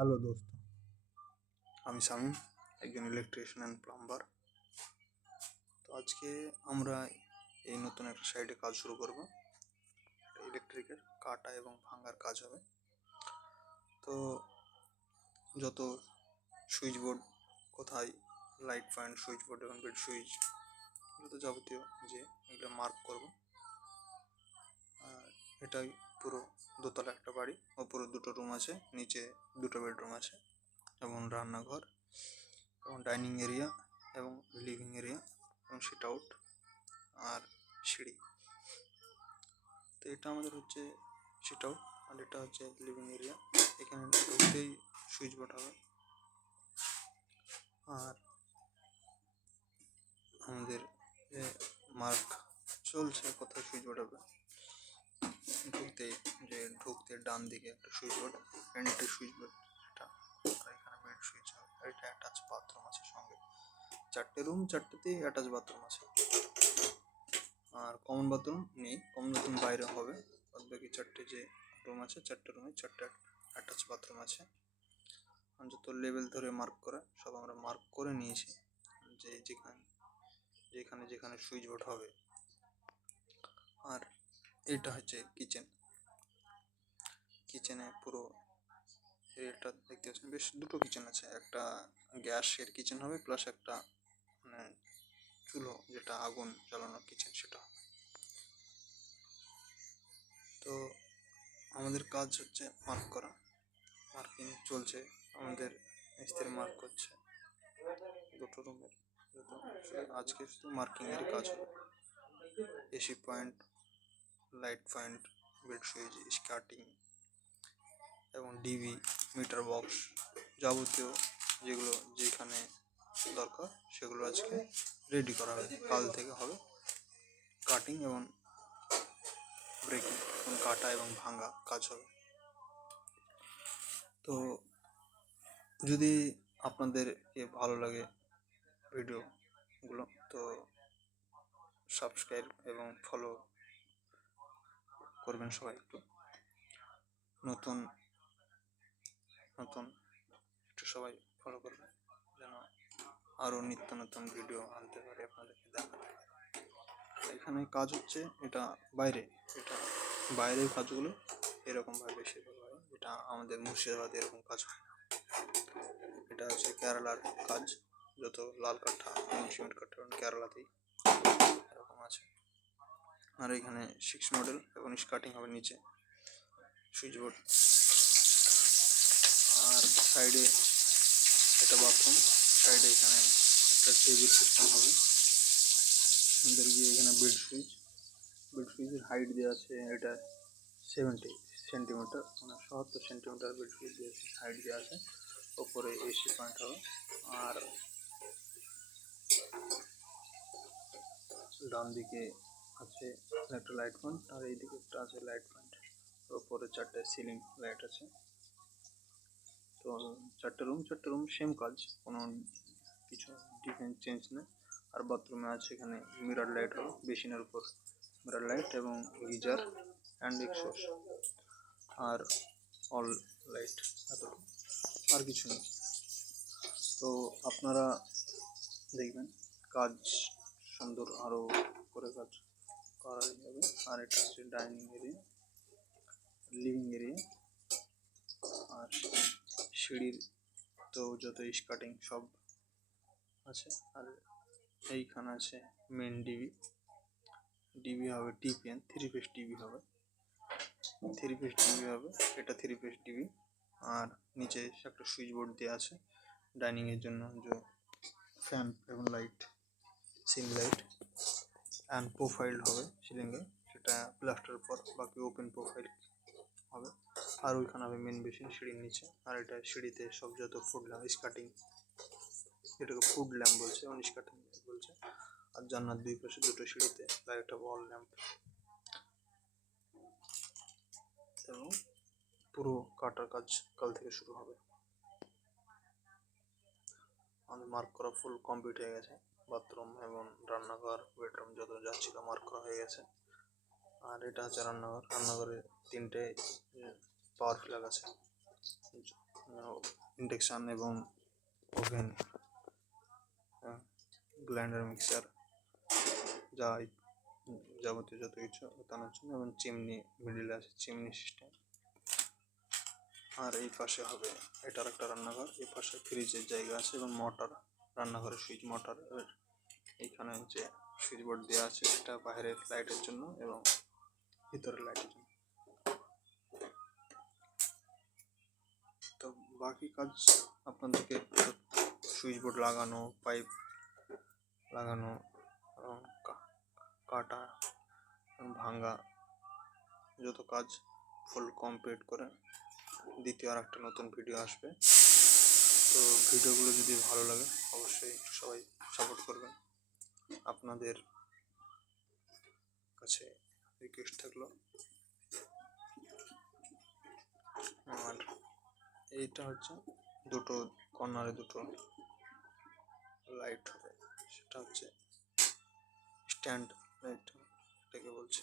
Hello দোস্ত, আমি শামীম, একজন ইলেকট্রিশিয়ান অ্যান্ড প্লাম্বার। তো আজকে আমরা এই নতুন একটা সাইটে কাজ শুরু করব। ইলেকট্রিকের কাটা এবং ভাঙার কাজ হবে। তো যত সুইচ বোর্ড, কোথায় লাইট ফ্যান, সুইচ বোর্ড এবং বেড সুইচ, যত যাবতীয় যে এগুলো মার্ক করব। আর এটাই পুরো দোতলা একটা বাড়ি, ওপরে দুটো রুম আছে, নিচে দুটো বেডরুম আছে এবং রান্নাঘর এবং ডাইনিং এরিয়া এবং লিভিং এরিয়া এবং সিট আউট আর সিঁড়ি। তো এটা আমাদের হচ্ছে সিট আউট আর এটা হচ্ছে লিভিং এরিয়া। এখানে ঢুকতেই সুইচ বোর্ড হবে। আর আমাদের যে মার্ক চলছে কোথায় সুইচ বোর্ড হবে, ঢুকতে ডান দিকে একটা switch board, entry switch board এটা। আর এখানে বেড সুইচ হবে। আর এটা অ্যাটাচ বাথরুম আছে সঙ্গে। 4টে রুম, 4টেতেই অ্যাটাচ বাথরুম আছে। আর কমন বাথরুম নেই, কমন বাথরুম বাইরে হবে। বাদ বাকি 4টে যে রুম আছে, 4টে রুমে 4টে অ্যাটাচ বাথরুম আছে। যত লেভেল ধরে মার্ক করা সব আমরা মার্ক করে নিয়েছি, যে যেখানে যেখানে যেখানে সুইচ বোর্ড হবে। আর এটা হচ্ছে কিচেনে পুরো এরিয়াটা দেখতে পাচ্ছেন। বেশ দুটো কিচেন আছে, একটা গ্যাসের কিচেন হবে প্লাস একটা মানে চুলো, যেটা আগুন জ্বালানোর কিচেন, সেটা হবে। তো আমাদের কাজ হচ্ছে মার্ক করা, মার্কিং চলছে। আমাদের মিস্ত্রি মার্ক করছে দুটো রুমের। আজকে শুধু মার্কিংয়ের কাজ হবে। AC point, light point, bed switch, স্কার্টিং এবং ডিবি, মিটার বক্স, যাবতীয় যেগুলো যেখানে দরকার সেগুলো আজকে রেডি করা হবে। কাল থেকে হবে কাটিং এবং ব্রেকিং এবং কাটা এবং ভাঙা কাজ হবে। তো যদি আপনাদেরকে ভালো লাগে ভিডিওগুলো, তো সাবস্ক্রাইব এবং ফলো করবেন সবাই। একটু নতুন নতুন একটু সবাই ফলো করবেন, যেন আরও নিত্য নতুন ভিডিও আনতে পারে, আপনাদেরকে দেখাতে পারে। এখানে কাজ হচ্ছে, এটা বাইরের কাজগুলো এরকমভাবে বেশিরভাগ হয়, এটা আমাদের মুর্শিদাবাদে এরকম কাজ হয় না। এটা হচ্ছে কেরালার কাজ। যত লাল কাঠা এবং সিমেন্ট কাঠা কেরালাতেই এরকম আছে। আর এখানে 6 মডেল এবং স্কার্টিং হবে নিচে, সুইচ বোর্ড। আর সাইডে একটা বাথরুম, সাইডে এখানে একটা টেবিল সিস্টেম হবে সুন্দর গিয়ে। এখানে বেড সুইচের হাইট দেওয়া আছে, এটা 70 সেন্টিমিটার, মানে 70 সেন্টিমিটার বেড সুইচ দিয়েছে, হাইট দেওয়া আছে। ওপরে এসি পয়েন্ট হবে। আর ডান দিকে আছে একটা লাইট পয়েন্ট, আর এইদিকে একটা আছে লাইট পয়েন্ট। ওপরে 4টে সিলিং লাইট আছে। তো 4টে রুম সেম কাজ, কোনো কিছু ডিফারেন্ট চেঞ্জ নেই। আর বাথরুমে আছে এখানে মিরার লাইট হবে, বেসিনের উপর মিরার লাইট এবং গিজার অ্যান্ড এক্সস্ট আর অল লাইট, এতটুকু, আর কিছু নেই। তো আপনারা দেখবেন কাজ সুন্দর আরও করে কাজ করা যাবে। আর এটা হচ্ছে ডাইনিং এরিয়া, লিভিং এরিয়া। আর সিঁড়ির তো যত স্কার্টিং সব আছে। আর এইখানে আছে মেন ডিবি হবে টিপিএন, 3 ফেজ ডিবি হবে, এটা 3 ফেজ ডিবি। আর নিচে একটা সুইচ বোর্ড দেওয়া আছে ডাইনিংয়ের জন্য, যে ফ্যান এবং light, ceiling light and profile হবে সিলিংয়ে, সেটা প্লাস্টারের পর বাকি ওপেন প্রোফাইল হবে। আর ওইখানে হবে মেন বেসিন সিঁড়ির নিচে। আর এটা সিঁড়িতে সব যত ফুড ল্যাম্প, স্কার্টিং, এটাকে ফুড ল্যাম্প বলছে এবং স্কার্টিং বলছে। আর জান্নার 2 পাশে দুটো সিঁড়িতে একটা ওয়াল ল্যাম্প। এবং পুরো কাটার কাজ কাল থেকে শুরু হবে। আমাদের মার্ক করা ফুল কমপ্লিট হয়ে গেছে। বাথরুম এবং রান্নাঘর, বেডরুম যত যা ছিল মার্ক করা হয়ে গেছে। আর এটা হচ্ছে রান্নাঘরে 3টে পাওয়ার ফ্ল্যাগ আছে, ইন্ডাকশান এবং ওভেন, ব্লেন্ডার, মিক্সার, যা যাবতীয় যত কিছু ওঠানোর জন্য, এবং চিমনি মিডিলে আছে চিমনি সিস্টেম। আর এই পাশে হবে এটার একটা রান্নাঘর, এই পাশে ফ্রিজের জায়গা আছে এবং মোটর, রান্নাঘরের সুইচ মোটর। এইখানে যে সুইচ বোর্ড দেওয়া আছে এটা বাইরের লাইটের জন্য এবং ভিতরের লাইটের জন্য। তো বাকি কাজ আপনাদেরকে সুইচ বোর্ড লাগানো, পাইপ লাগানো, কাটা, ভাঙা, যত কাজ ফুল কমপ্লিট করে দ্বিতীয় আর একটা নতুন ভিডিও আসবে। তো ভিডিওগুলো যদি ভালো লাগে অবশ্যই সবাই সাপোর্ট করবেন। আপনাদের কাছে রিকোয়েস্ট থাকলো। আর এইটা হচ্ছে দুটো কর্নারে দুটো লাইট হবে, সেটা হচ্ছে স্ট্যান্ড লাইট এটাকে বলছে।